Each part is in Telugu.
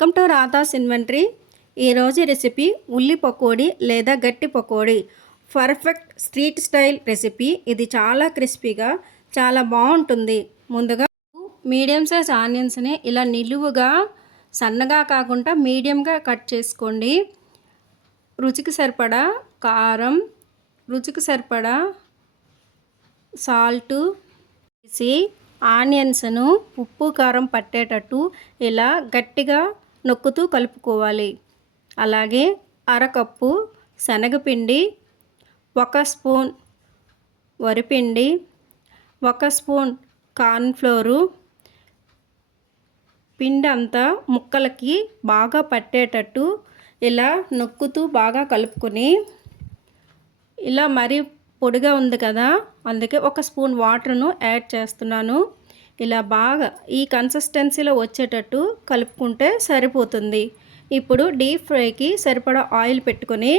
Welcome to Radha's inventory. ఈరోజు రెసిపీ ఉల్లి పకోడీ లేదా గట్టి pakodi. Perfect street style recipe. ఇది చాలా క్రిస్పీగా చాలా బాగుంటుంది. ముందుగా మీడియం సైజ్ ఆనియన్స్ని ఇలా నిలువుగా సన్నగా కాకుండా మీడియంగా కట్ చేసుకోండి. రుచికి సరిపడా కారం రుచికి సరిపడా సాల్టు వేసి ఆనియన్స్ను ఉప్పు కారం పట్టేటట్టు ఇలా గట్టిగా నొక్కుతూ కలుపుకోవాలి. అలాగే అరకప్పు శనగపిండి ఒక స్పూన్ వరిపిండి ఒక స్పూన్ కార్న్ఫ్లోరు. పిండి అంతా ముక్కలకి బాగా పట్టేటట్టు ఇలా నొక్కుతూ బాగా కలుపుకొని ఇలా మరీ పొడిగా ఉంది కదా అందుకే ఒక స్పూన్ వాటర్ను యాడ్ చేస్తున్నాను. ఇలా బాగా ఈ కన్సిస్టెన్సీలో వచ్చేటట్టు కలుపుకుంటే సరిపోతుంది. ఇప్పుడు డీప్ ఫ్రైకి సరిపడా ఆయిల్ పెట్టుకొని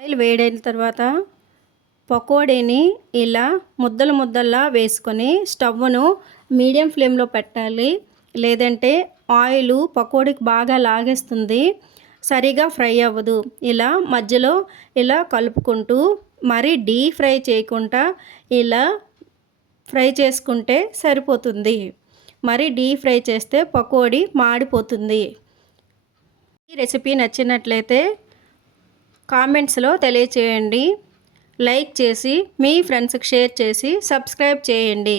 ఆయిల్ వేడైన తర్వాత పకోడీని ఇలా ముద్దలు ముద్దల్లా వేసుకొని స్టవ్ను మీడియం ఫ్లేమ్లో పెట్టాలి. లేదంటే ఆయిల్ పకోడీకి బాగా లాగేస్తుంది సరిగా ఫ్రై అవ్వదు. ఇలా మధ్యలో ఇలా కలుపుకుంటూ మరీ డీప్ ఫ్రై చేయకుండా ఇలా ఫ్రై చేసుకుంటే సరిపోతుంది. మరి డీప్ ఫ్రై చేస్తే పకోడీ మాడిపోతుంది. ఈ రెసిపీ నచ్చినట్లయితే కామెంట్స్లో తెలియచేయండి. లైక్ చేసి మీ ఫ్రెండ్స్కి షేర్ చేసి సబ్స్క్రైబ్ చేయండి.